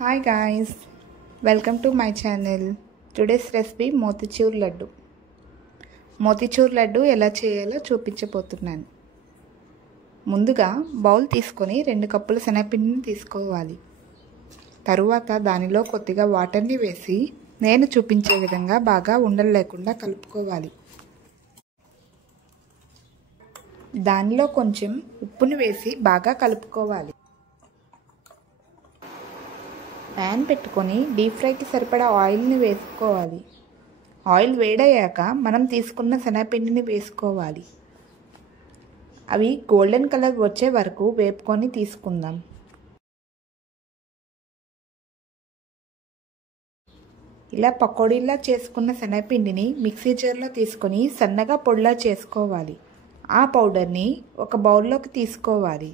Hi guys, welcome to my channel. Today's recipe motichoor laddu. Motichoor laddu ఎలా చేయాలో చూపించబోతున్నాను. ముందుగా బౌల్ తీసుకొని 2 కప్పుల శనగపిండిని తీసుకోవాలి. తరువాత దానిలో కొద్దిగా వాటర్ని వేసి నేను చూపించే విధంగా బాగా ఉండలు లేకుండా కలుపుకోవాలి. దానిలో కొంచెం ఉప్పుని వేసి బాగా కలుపుకోవాలి. ప్యాన్ పెట్టుకొని డీప్ ఫ్రైకి సరిపడా ఆయిల్ని వేసుకోవాలి. ఆయిల్ వేడయ్యాక మనం తీసుకున్న శనగపిండిని వేసుకోవాలి. అవి గోల్డెన్ కలర్ వచ్చే వరకు వేపుకొని తీసుకుందాం. ఇలా పకోడీలా చేసుకున్న శనగపిండిని మిక్సీ జార్లో తీసుకొని సన్నగా పొడిలా చేసుకోవాలి. ఆ పౌడర్ని ఒక బౌల్లోకి తీసుకోవాలి.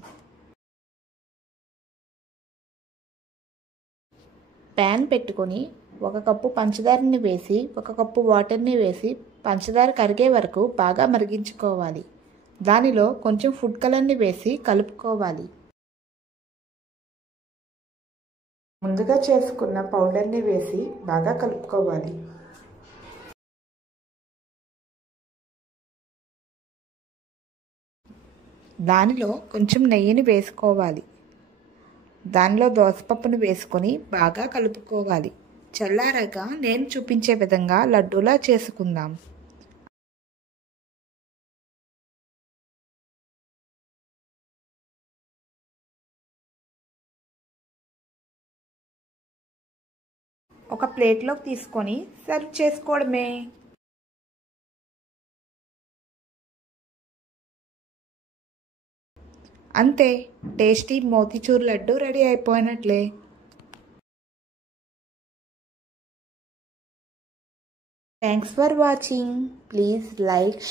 ప్యాన్ పెట్టుకొని 1 కప్పు పంచదారని వేసి 1 కప్పు వాటర్ని వేసి పంచదార కరిగే వరకు బాగా మరిగించుకోవాలి. దానిలో కొంచెం ఫుడ్ కలర్ని వేసి కలుపుకోవాలి. ముందుగా చేసుకున్న పౌడర్ని వేసి బాగా కలుపుకోవాలి. దానిలో కొంచెం నెయ్యిని వేసుకోవాలి. దానిలో దోసపప్పును వేసుకొని బాగా కలుపుకోవాలి. చల్లారాక నేను చూపించే విధంగా లడ్డూలా చేసుకుందాం. ఒక ప్లేట్లోకి తీసుకొని సర్వ్ చేసుకోవడమే. అంతే, టేస్టీ మోతిచూర్ లడ్డు రెడీ అయిపోయినట్లే. Thanks for watching. Please like,